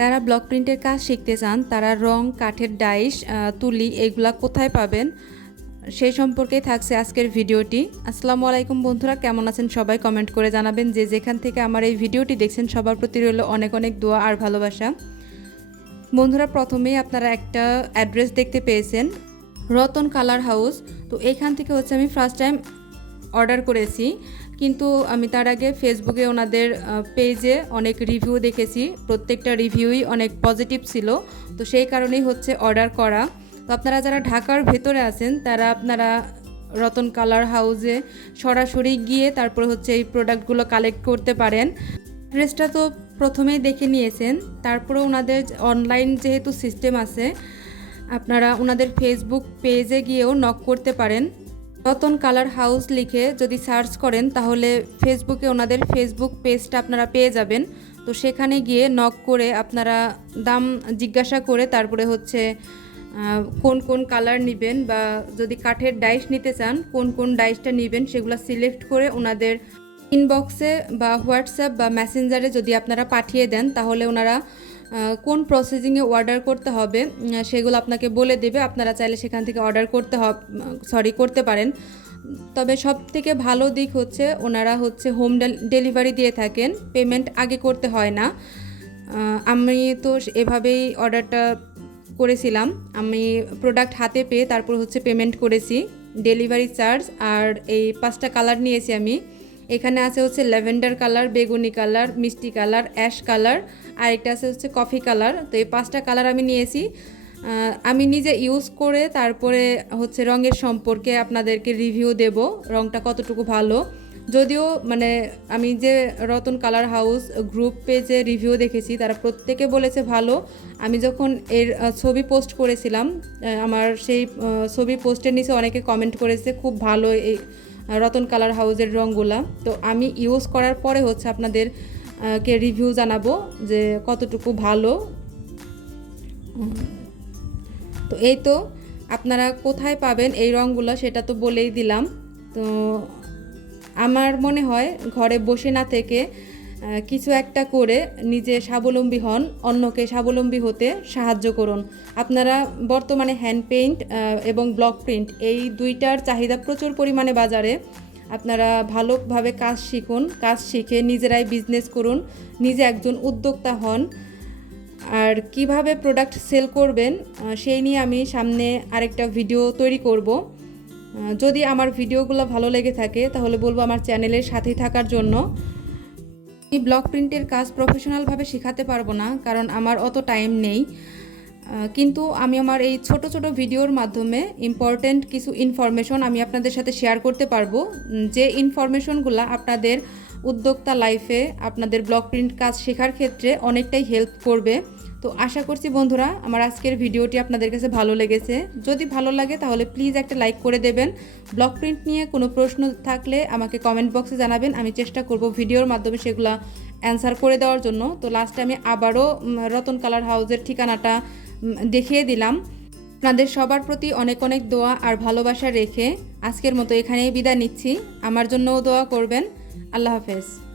যারা ব্লক প্রিন্টের কাজ শিখতে চান, তারা রং, কাঠের ডাইস তুলি এগুলা কোথায় পাবেন সেই সম্পর্কেই থাকছে আজকের ভিডিওটি। আসসালামু আলাইকুম বন্ধুরা, কেমন আছেন সবাই? কমেন্ট করে জানাবেন যে যেখান থেকে আমার এই ভিডিওটি দেখছেন, সবার প্রতি রইল অনেক অনেক দোয়া আর ভালোবাসা। বন্ধুরা, প্রথমেই আপনারা একটা অ্যাড্রেস দেখতে পেয়েছেন, রতন কালার হাউস। তো এখান থেকে হচ্ছে আমি ফার্স্ট টাইম অর্ডার করেছি। কিন্তু আমি তার আগে ফেসবুকে ওনাদের পেজে অনেক রিভিউ দেখেছি। প্রত্যেকটা রিভিউই অনেক পজিটিভ ছিল। তো সেই কারণেই হচ্ছে অর্ডার করা। তো আপনারা যারা ঢাকার ভেতরে আছেন, তারা আপনারা রতন কালার হাউসে সরাসরি গিয়ে তারপরে হচ্ছে এই প্রোডাক্টগুলো কালেক্ট করতে পারেন। ড্রেসটা তো প্রথমেই দেখে নিয়েছেন। তারপরে ওনাদের অনলাইন যেহেতু সিস্টেম আছে, আপনারা ওনাদের ফেসবুক পেজে গিয়েও নক করতে পারেন। রতন কালার হাউস লিখে যদি সার্চ করেন, তাহলে ফেসবুকে ওনাদের ফেসবুক পেজটা আপনারা পেয়ে যাবেন। তো সেখানে গিয়ে নক করে আপনারা দাম জিজ্ঞাসা করে তারপরে হচ্ছে কোন কোন কালার নেবেন বা যদি কাঠের ডাইস নিতে চান, কোন কোন ডাইসটা নেবেন সেগুলো সিলেক্ট করে ওনাদের ইনবক্সে বা হোয়াটসঅ্যাপ বা মেসেঞ্জারে যদি আপনারা পাঠিয়ে দেন, তাহলে ওনারা কোন প্রসেসিংয়ে অর্ডার করতে হবে সেগুলো আপনাকে বলে দেবে। আপনারা চাইলে সেখান থেকে অর্ডার করতে হবে সরি করতে পারেন। তবে সব থেকে ভালো দিক হচ্ছে, ওনারা হচ্ছে হোম ডেলিভারি দিয়ে থাকেন। পেমেন্ট আগে করতে হয় না। আমি তো এভাবেই অর্ডারটা করেছিলাম। আমি প্রোডাক্ট হাতে পেয়ে তারপর হচ্ছে পেমেন্ট করেছি। ডেলিভারি চার্জ আর এই পাঁচটা কালার নিয়েছি আমি। এখানে আছে হচ্ছে ল্যাভেন্ডার কালার, বেগুনি কালার, মিষ্টি কালার, অ্যাশ কালার আর একটা আছে হচ্ছে কফি কালার। তো এই পাঁচটা কালার আমি নিয়েছি। আমি নিজে ইউজ করে তারপরে হচ্ছে রঙের সম্পর্কে আপনাদেরকে রিভিউ দেব, রঙটা কতটুকু ভালো। যদিও মানে আমি যে রতন কালার হাউস গ্রুপ পেজে রিভিউ দেখেছি, তারা প্রত্যেকে বলেছে ভালো। আমি যখন এর ছবি পোস্ট করেছিলাম আমার সেই ছবি পোস্টের নিচে অনেকে কমেন্ট করেছে, খুব ভালো এই রতন কালার হাউজের রঙগুলা তো আমি ইউজ করার পরে হচ্ছে আপনাদের কে রিভিউ জানাব যে কতটুকু ভালো। তো এই তো আপনারা কোথায় পাবেন এই রঙগুলো সেটা তো বলেই দিলাম। তো আমার মনে হয় ঘরে বসে না থেকে কিছু একটা করে নিজে স্বাবলম্বী হন, অন্যকে স্বাবলম্বী হতে সাহায্য করুন। আপনারা বর্তমানে হ্যান্ড পেইন্ট এবং ব্লক প্রিন্ট এই দুইটার চাহিদা প্রচুর পরিমাণে বাজারে। আপনারা ভালোভাবে কাজ শিখুন, কাজ শিখে নিজেরাই বিজনেস করুন, নিজে একজন উদ্যোক্তা হন। আর কীভাবে প্রোডাক্ট সেল করবেন সেই নিয়ে আমি সামনে আরেকটা ভিডিও তৈরি করব। যদি আমার ভিডিওগুলো ভালো লেগে থাকে, তাহলে বলব আমার চ্যানেলের সাথেই থাকার জন্য। আমি ব্লক প্রিন্টের কাজ প্রফেশনালভাবে শেখাতে পারব না, কারণ আমার অত টাইম নেই। কিন্তু আমি আমার এই ছোট ছোট ভিডিওর মাধ্যমে ইম্পর্ট্যান্ট কিছু ইনফরমেশন আমি আপনাদের সাথে শেয়ার করতে পারব। যে ইনফরমেশনগুলো আপনাদের উদ্যোক্তা লাইফে আপনাদের ব্লক প্রিন্ট কাজ শেখার ক্ষেত্রে অনেকটাই হেল্প করবে। তো আশা করছি বন্ধুরা, আমার আজকের ভিডিওটি আপনাদের কাছে ভালো লেগেছে। যদি ভালো লাগে তাহলে প্লিজ একটা লাইক করে দেবেন। ব্লক প্রিন্ট নিয়ে কোনো প্রশ্ন থাকলে আমাকে কমেন্ট বক্সে জানাবেন। আমি চেষ্টা করব ভিডিওর মাধ্যমে সেগুলো অ্যান্সার করে দেওয়ার জন্য। তো লাস্টে আমি আবারও রতন কালার হাউসের ঠিকানাটা দেখিয়ে দিলাম। আপনাদের সবার প্রতি অনেক অনেক দোয়া আর ভালোবাসা রেখে আজকের মতো এখানেই বিদায় নিচ্ছি। আমার জন্যও দোয়া করবেন। আল্লাহ হাফেজ।